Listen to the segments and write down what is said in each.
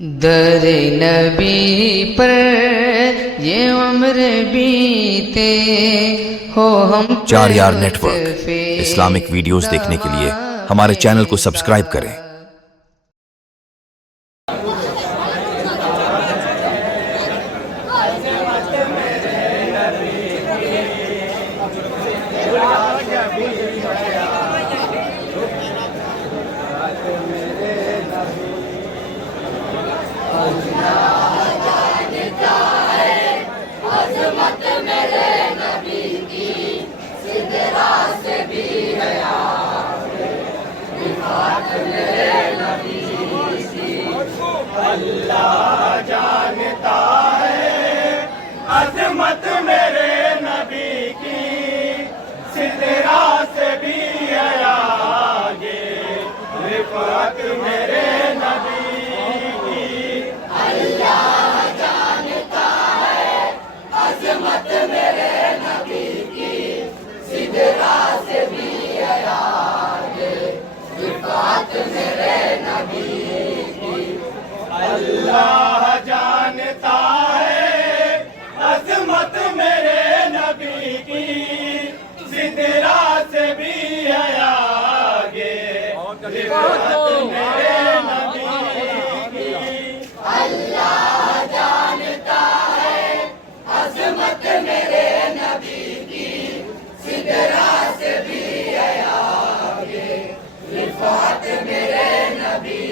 दर नबी पर ये उम्र बीते हो हम 4 यार नेटवर्क इस्लामिक वीडियोस देखने के लिए हमारे चैनल को सब्सक्राइब करें। अल्लाह जानता है अज़मत मेरे नबी की, सिदरा से भी है आगे रिफ़अत मेरे नबी की। अल्लाह जानता है अज़मत मेरे नबी की, सिदरा से भी है आगे रिफ़अत मेरे नबी। अल्लाह जानता है अज़मत मेरे नबी की, सिदरा से भी है आगे रिफ़अत मेरे नबी की। अल्लाह जानता है अज़मत मेरे नबी की, सिदरा से भी है आगे रिफ़अत मेरे नबी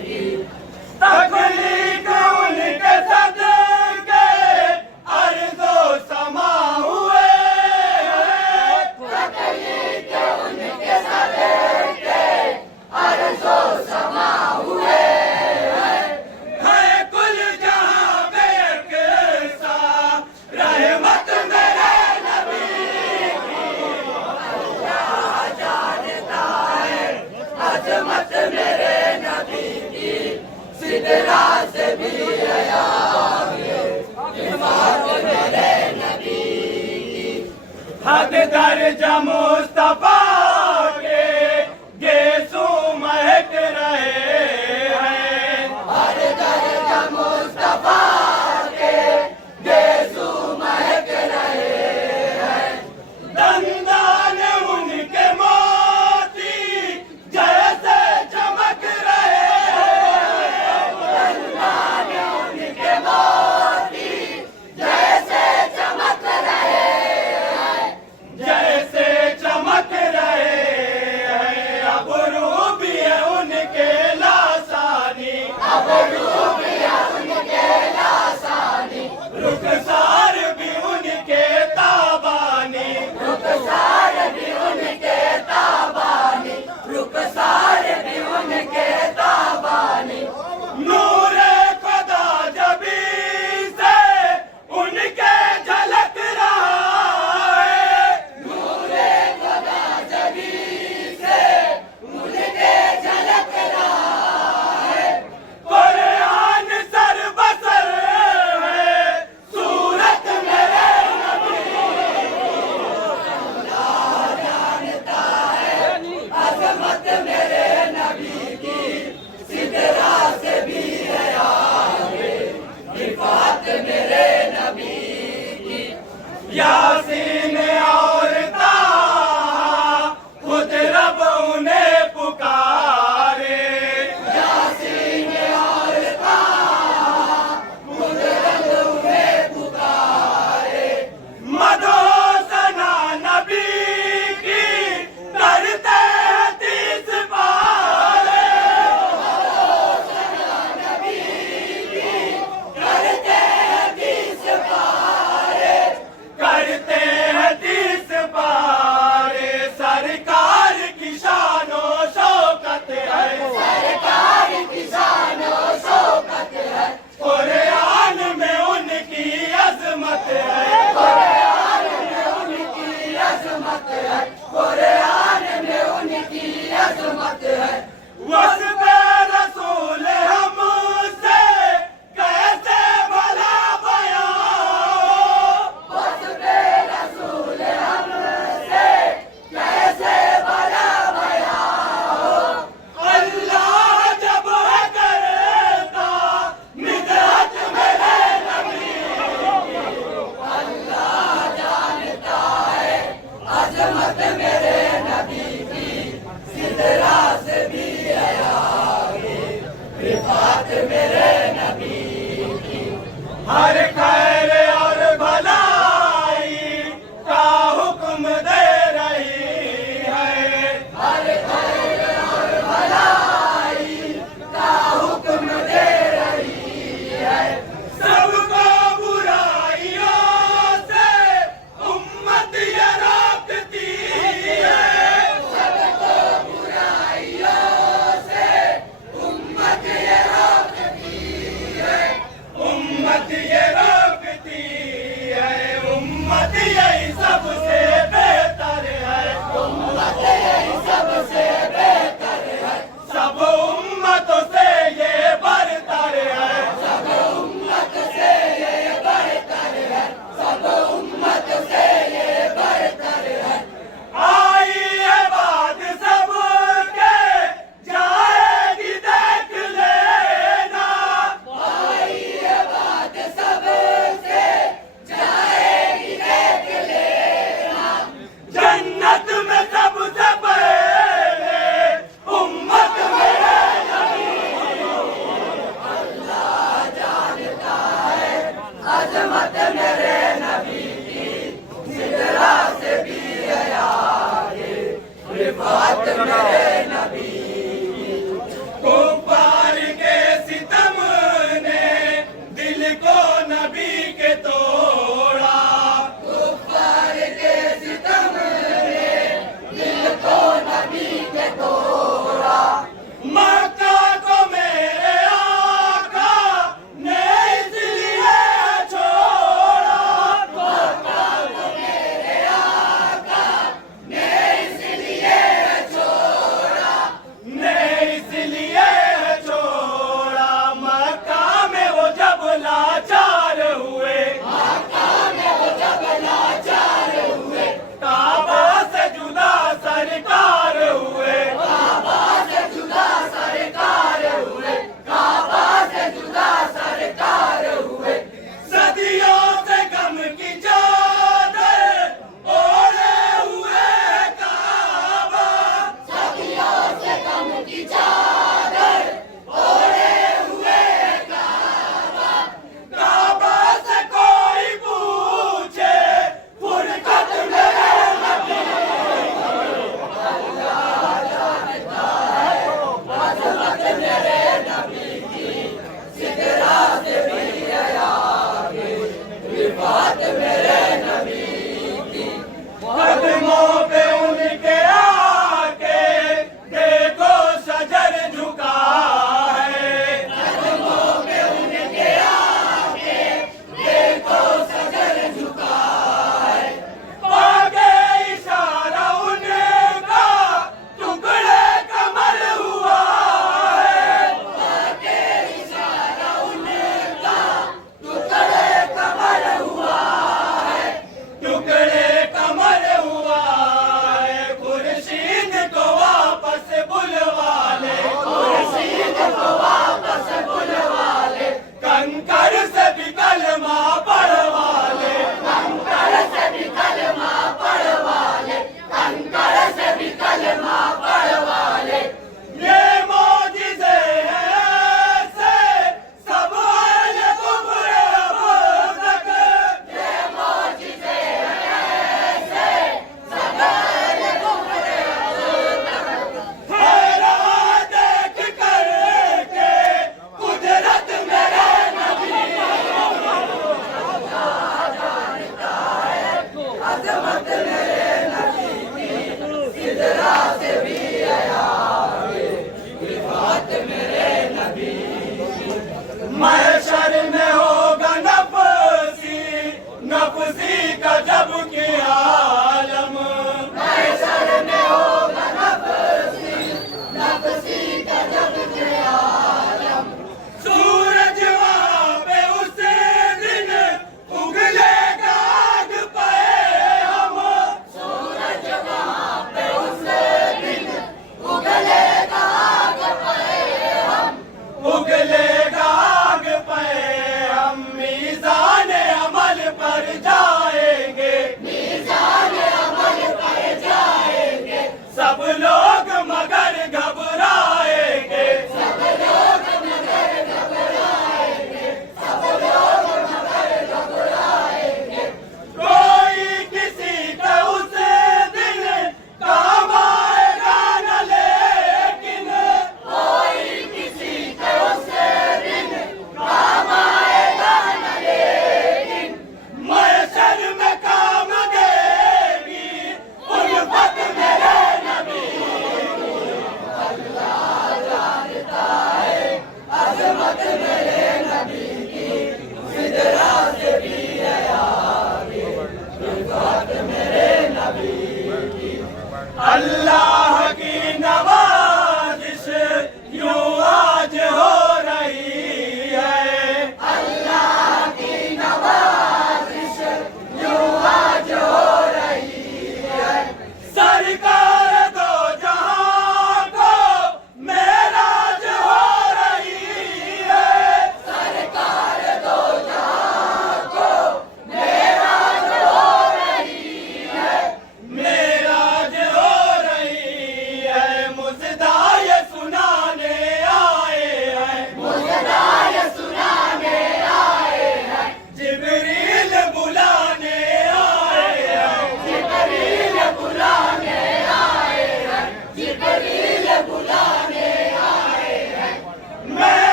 की। तकलीफ उनके सदके अर्ज़ो समा हुए, तकलीफ उनके सदके अर्ज़ो समा हुए, है कुल जहां पे एकसा रहमत मेरे नबी की। अल्लाह जानता है अज़मत मेरे नबी की, सिदरा से भी है आगे रिफ़अत मेरे नबी की। हद दर्जा मुस्तफा के गेसू महक रहे हैं, हद दर्जा मुस्तफा के गेसू महक रहे हैं। दंदान उनके मोती जैसे चमक रहे हैं, दंदान उनके मोती जैसे चमक रहे हैं, जैसे चमक रहे हर खैर और भलाई का हुक्म दे रही है। हर खैर और भलाई का हुक्म दे रही है। सबको बुराइयों से उम्मत ये रोकती है। सबको बुराइयों से उम्मत ये रोकती है। उम्मत ये रोकती है। उम्मत यही सबसे बेहतर है। उम्मत यही सबसे बेहतर है। सब उम्मतों से ये बरतर है। सब उम्मत से ये बरतर है। सब उम्मत से ये बरतर है। आई है बात सबके जाएगी देख लेना। आई है बात सबसे जाएगी देख लेना। जन्नत में सबसे पहले उम्मत मेरे नबी। अल्लाह जानता है अजमत मेरे नबी की। सिदरा से भी है आगे रिफात मेरे नबी की। कुफार के सितम ने दिल को नबी के तोड़ा। कुफार के सितम ने दिल को नबी के तोड़ा। मक्का को मेरे आका ने इसलिए छोड़ा। मक्का को मेरे आका ने इसलिए छोड़ा। ने इसलिए छोड़ा। मक्का में वो जब लाचार हुए। मक्का में वो जब लाचार हुए। काबा से जुदा सरकार हुए। काबा से जुदा सरकार हुए। काबा से जुदा सरकार हुए। सदियों से गम की चादर ओढ़े हुए काबा। सदियों से गम की चादर ओढ़े हुए काबा। काबा से कोई पूछे फुरकत मेरे नबी। अल्लाह जानता है अजमत मेरे नबी की। सिदरा से भी है आगे रिफात मेरे नबी की। कदमों पे उनके आके देखो सजर झुका है। कदमों पे उनके आके देखो सजर झुका है। आगे इशारा उनका टुकड़े कमर हुआ है। आगे इशारा उनका टुकड़े कमर हुआ है। टुकड़े कमर हुआ है। खुर्शीद को वापस बुलवा ले। खुर्शीद को वापस बुलवा ले। कंकर से भी कलमा पढ़वा ले। कंकर से भी कलमा पढ़वा ले। कंकर से भी कलमा पढ़वा ले। ये मौजिज़े हैं ऐसे सब अहले कुफ्र अब तक। ये मौजिज़े हैं ऐसे सब अहले कुफ्र अब तक। हैरान देख कर के कुदरत मेरे नबी। अल्लाह जानता है अजमत मेरे नबी की। सिदरा से भी है आगे रिफात मेरे नबी की। महशर में होगा नफसी नफसी का जब की आलम। महशर में होगा नफसी नफसी का जब की आलम। सूरज वहाँ पे उस दिन उगलेगा आग पे हम। सूरज वहाँ पे उस दिन उगलेगा आग पे हम। उगलेगा आग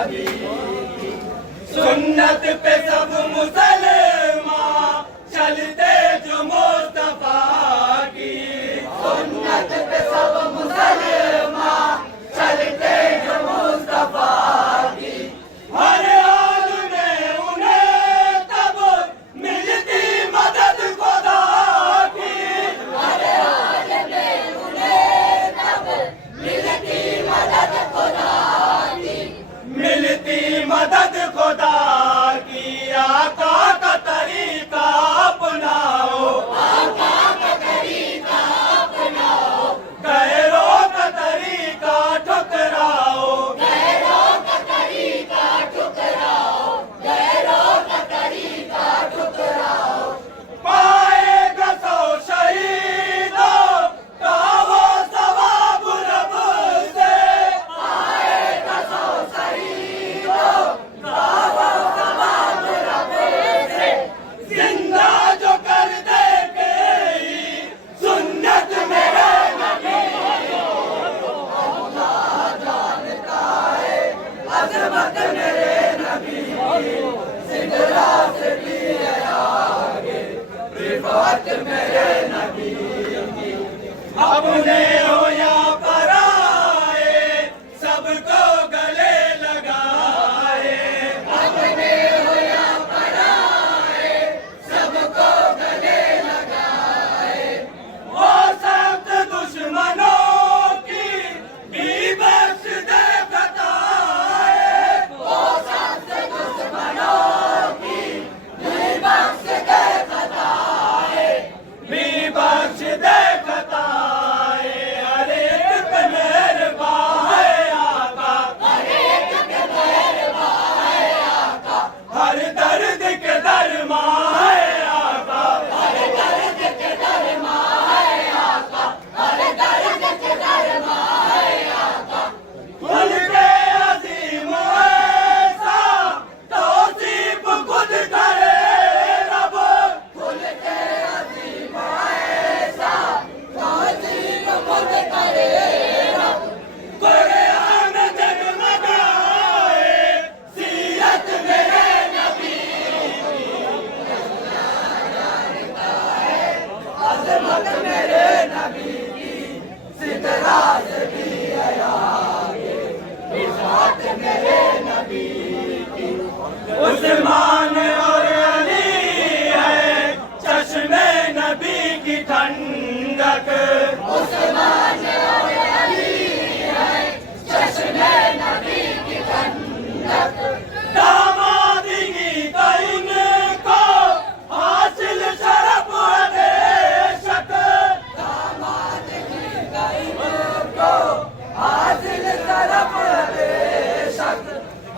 नबी सुन्नत पे सब मुसलमान चलते जो मुस्तफा की सुन्नत पे सब मुसलमान चलते जो मुस्तफा की हर हाल में उन्हें तब मिलती मदद खुदा की हर हाल में उन्हें तब मिलती मदद खुदा की मिलती मदद खुदा की आका का तरीका अपनाओ आका का तरीका अपनाओ गैरों का तरीका ठुकराओ गैरों का तरीका ठुकराओ गैरों का तरीका ठुकराओ पाएगा सो शहीदों का वो सवाब रब से पाएगा सो शहीदों का वो सवाब रब से जिंदा जो कर देंगे सुन्नत मेरे नबी अल्लाह जानता है अज़मत मेरे नबी सिदरा से भी है आगे रिफात मेरे नबी अपने हो या पराए सबको गले लगाए अपने हो या पराए सबको गले लगाए वो सख्त दुश्मनों की भी बख्श दे खताए वो सख्त दुश्मनों की भी बख्श दे खताए भी बख्श दे खताए हर एक पे मेहरबान है आका हर एक पे मेहरबान है आका हर दर्द के दरमान है आका हर दर्द के दरमान है आका हर दर्द के दरमान है आका उनके अजीम ऐसा तौसीफ खुद करे रब उनके अजीम ऐसा तौसीफ खुद करे रब कुरान जगमगाए सीरत मेरे नबी अज़मत मेरे नबी की सिदरा से भी है आगे रिफात मेरे नबी की उस्मान और अली है चश्मे नबी की ठंडक उस्मान और अली है चश्मे नबी की ठंडक दामादगी का इनको हासिल शरफ है बेशक दामादगी का इनको हासिल शरफ है बेशक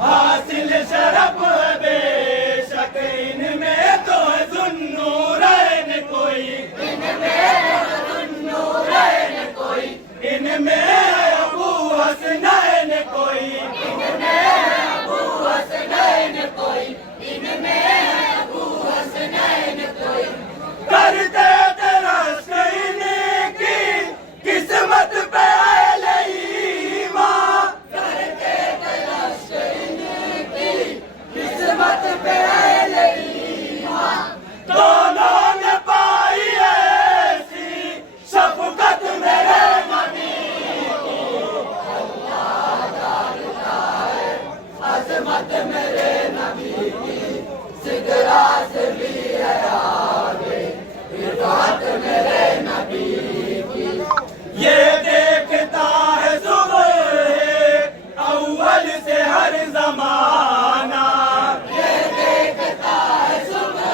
हासिल शरफ है बेशक इनमें तो है ज़ुन्नूरैन कोई इनमें तो है ज़ुन्नूरैन कोई इनमें है अबू हसनैन कोई इनमें है अबू हसनैन कोई इनमें है अबू हसनैन कोई करते तरस इनकी किस्मत पे अहले ईमान करते तरस इनकी किस्मत पे अहले ईमान दोनों ने पाई ऐसी शफ़क़त मेरे नबी अल्लाह जानता है अज़मत मेरे नबी की सिदरा से भी है आगे रिफात मेरे नबी की ये देखता है सुबह अव्वल से हर ज़माना ये देखता है सुबह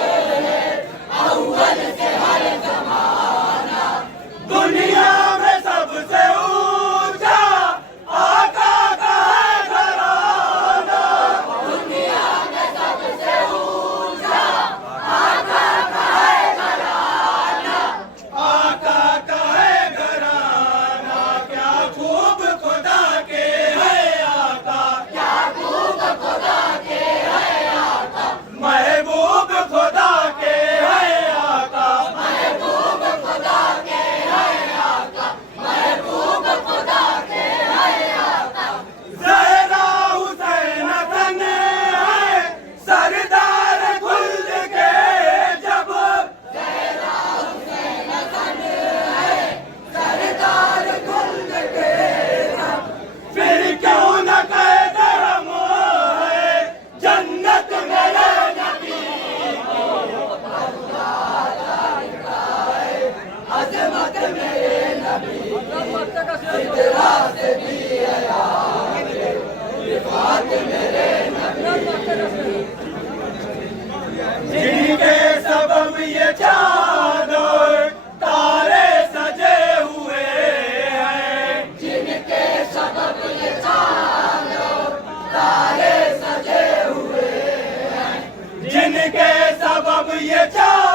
अव्वल से हर ज़माना दुनिया में सबसे ऊंचा आका का है घराना दुनिया जिनके सबब ये चांद और तारे सजे हुए हैं, जिनके सबब ये चांद और तारे सजे हुए हैं, जिनके सबब ये चांद